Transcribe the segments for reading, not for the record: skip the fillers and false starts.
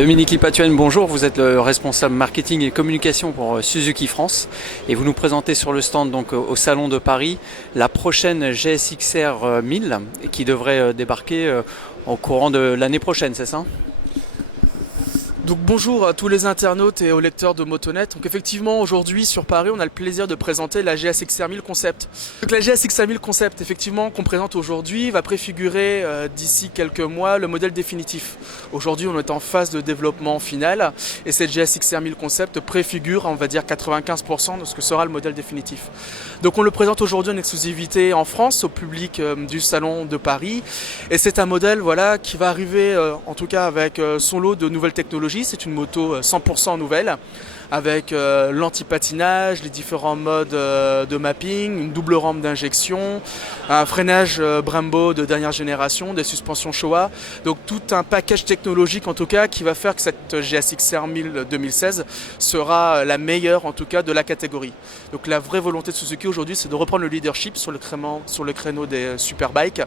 Dominique Lipatuenne, bonjour, vous êtes le responsable marketing et communication pour Suzuki France et vous nous présentez sur le stand donc au Salon de Paris la prochaine GSX-R 1000 qui devrait débarquer au courant de l'année prochaine, c'est ça ? Donc bonjour à tous les internautes et aux lecteurs de Motonet. Donc effectivement aujourd'hui sur Paris on a le plaisir de présenter la GSX-R 1000 Concept. Donc la GSX-R 1000 Concept effectivement qu'on présente aujourd'hui va préfigurer d'ici quelques mois le modèle définitif. Aujourd'hui on est en phase de développement final et cette GSX-R 1000 Concept préfigure on va dire 95% de ce que sera le modèle définitif. Donc on le présente aujourd'hui en exclusivité en France au public du Salon de Paris et c'est un modèle voilà, qui va arriver en tout cas avec son lot de nouvelles technologies. C'est une moto 100% nouvelle avec l'anti-patinage, les différents modes de mapping, une double rampe d'injection, un freinage Brembo de dernière génération, des suspensions Showa. Donc tout un package technologique en tout cas qui va faire que cette GSX-R 1000 2016 sera la meilleure en tout cas de la catégorie. Donc la vraie volonté de Suzuki aujourd'hui c'est de reprendre le leadership sur le créneau des superbikes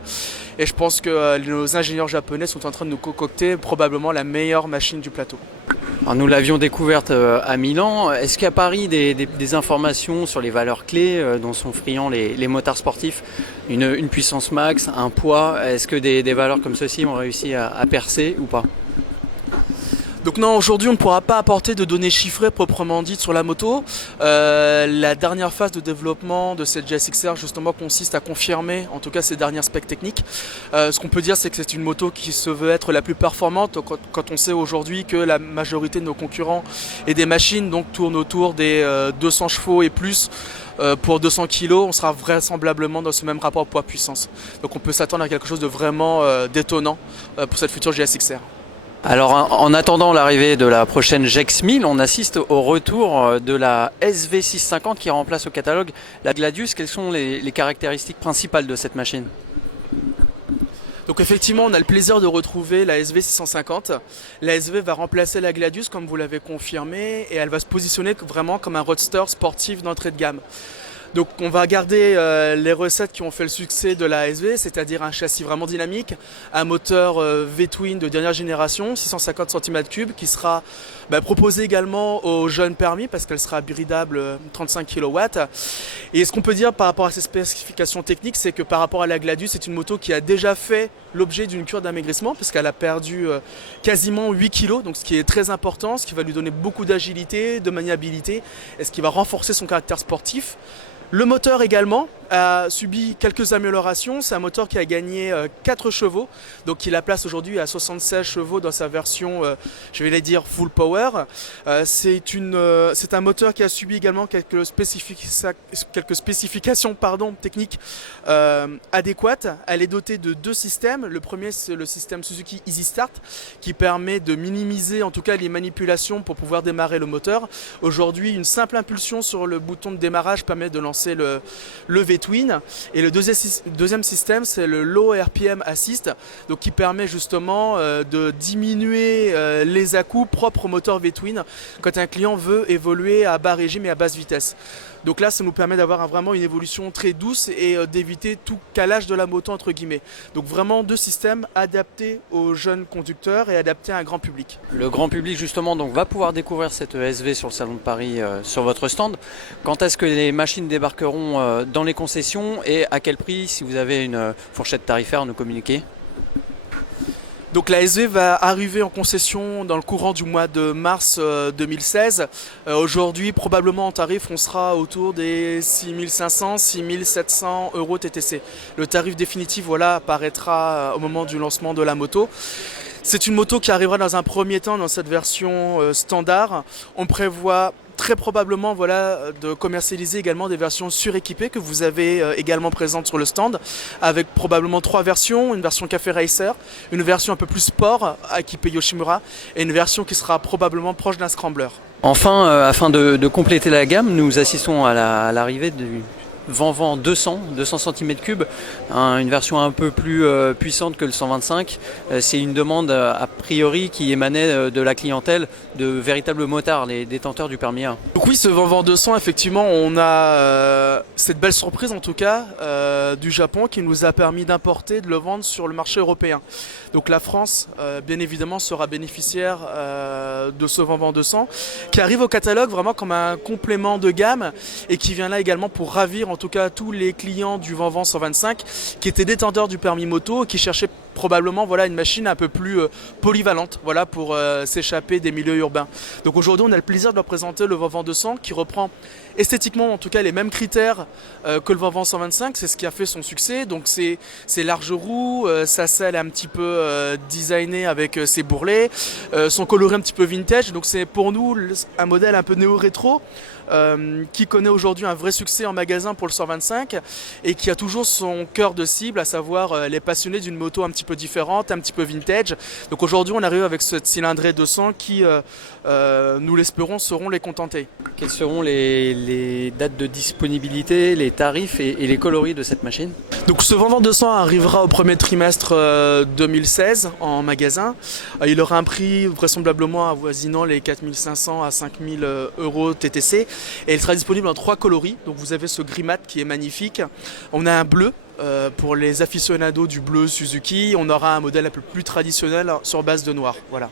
et je pense que nos ingénieurs japonais sont en train de nous concocter probablement la meilleure machine du plateau. Alors nous l'avions découverte à Milan. Est-ce qu'à Paris des informations sur les valeurs clés dont sont friands les motards sportifs, une puissance max, un poids, est-ce que des valeurs comme ceci ont réussi à percer ou pas ? Donc non, aujourd'hui on ne pourra pas apporter de données chiffrées proprement dites sur la moto. La dernière phase de développement de cette GSX-R justement consiste à confirmer en tout cas ses dernières specs techniques. Ce qu'on peut dire c'est que c'est une moto qui se veut être la plus performante quand on sait aujourd'hui que la majorité de nos concurrents et des machines donc tournent autour des 200 chevaux et plus. Pour 200 kg, on sera vraisemblablement dans ce même rapport poids-puissance. Donc on peut s'attendre à quelque chose de vraiment détonnant pour cette future GSX-R. Alors en attendant l'arrivée de la prochaine GX 1000, on assiste au retour de la SV650 qui remplace au catalogue la Gladius. Quelles sont les caractéristiques principales de cette machine ? Donc effectivement on a le plaisir de retrouver la SV650. La SV va remplacer la Gladius comme vous l'avez confirmé et elle va se positionner vraiment comme un roadster sportif d'entrée de gamme. Donc on va garder les recettes qui ont fait le succès de la SV, c'est-à-dire un châssis vraiment dynamique, un moteur V-twin de dernière génération, 650 cm3, qui sera proposé également aux jeunes permis parce qu'elle sera hybridable 35 kW. Et ce qu'on peut dire par rapport à ces spécifications techniques, c'est que par rapport à la Gladius, c'est une moto qui a déjà fait l'objet d'une cure d'amaigrissement puisqu'elle a perdu quasiment 8 kg, donc ce qui est très important, ce qui va lui donner beaucoup d'agilité, de maniabilité et ce qui va renforcer son caractère sportif. Le moteur également a subi quelques améliorations. C'est un moteur qui a gagné 4 chevaux, donc il la place aujourd'hui à 76 chevaux dans sa version, je vais les dire, full power. C'est un moteur qui a subi également quelques spécifications techniques adéquates. Elle est dotée de 2 systèmes. Le premier, c'est le système Suzuki Easy Start qui permet de minimiser en tout cas les manipulations pour pouvoir démarrer le moteur. Aujourd'hui, une simple impulsion sur le bouton de démarrage permet de lancer le V-twin et le deuxième système c'est le Low RPM Assist donc qui permet justement de diminuer les à-coups propres au moteur V-twin quand un client veut évoluer à bas régime et à basse vitesse. Donc là ça nous permet d'avoir vraiment une évolution très douce et d'éviter tout calage de la moto entre guillemets. Donc vraiment 2 systèmes adaptés aux jeunes conducteurs et adaptés à un grand public. Le grand public justement donc va pouvoir découvrir cette SV sur le Salon de Paris sur votre stand. Quand est-ce que les machines débarqueront dans les concessions et à quel prix si vous avez une fourchette tarifaire à nous communiquer ? Donc la SV va arriver en concession dans le courant du mois de mars 2016. Aujourd'hui, probablement en tarif, on sera autour des 6500, 6700 € TTC. Le tarif définitif apparaîtra au moment du lancement de la moto. C'est une moto qui arrivera dans un premier temps dans cette version standard. On prévoit très probablement de commercialiser également des versions suréquipées que vous avez également présentes sur le stand avec probablement 3 versions, une version Café Racer, une version un peu plus sport équipée Yoshimura et une version qui sera probablement proche d'un scrambler. Enfin, afin de compléter la gamme, nous assistons à l'arrivée Vent 200 cm3, une version un peu plus puissante que le 125. C'est une demande a priori qui émanait de la clientèle de véritables motards, les détenteurs du permis A. Donc oui, ce Vent 200, effectivement, on a cette belle surprise en tout cas du Japon qui nous a permis d'importer, de le vendre sur le marché européen. Donc la France, bien évidemment, sera bénéficiaire de ce Vent 200 qui arrive au catalogue vraiment comme un complément de gamme et qui vient là également pour ravir en tout cas tous les clients du Vent 125 qui étaient détenteurs du permis moto et qui cherchaient probablement voilà, une machine un peu plus polyvalente voilà, pour s'échapper des milieux urbains. Donc aujourd'hui on a le plaisir de leur présenter le Vent 200 qui reprend esthétiquement en tout cas les mêmes critères que le Vent 125, c'est ce qui a fait son succès. Donc c'est large roue, sa selle est un petit peu designée avec ses bourrelets, son coloris un petit peu vintage, donc c'est pour nous un modèle un peu néo-rétro qui connaît aujourd'hui un vrai succès en magasin pour le 125 et qui a toujours son cœur de cible, à savoir les passionnés d'une moto un petit peu différente, un petit peu vintage. Donc aujourd'hui on arrive avec cette cylindrée 200 qui, nous l'espérons, sauront les contenter. Quelles seront les dates de disponibilité, les tarifs et les coloris de cette machine? Donc ce Vent 200 arrivera au premier trimestre 2016 en magasin. Il aura un prix vraisemblablement avoisinant les 4500 à 5000 euros TTC et il sera disponible en 3 coloris. Donc vous avez ce gris mat qui est magnifique. On a un bleu pour les aficionados du bleu Suzuki. On aura un modèle un peu plus traditionnel sur base de noir. Voilà.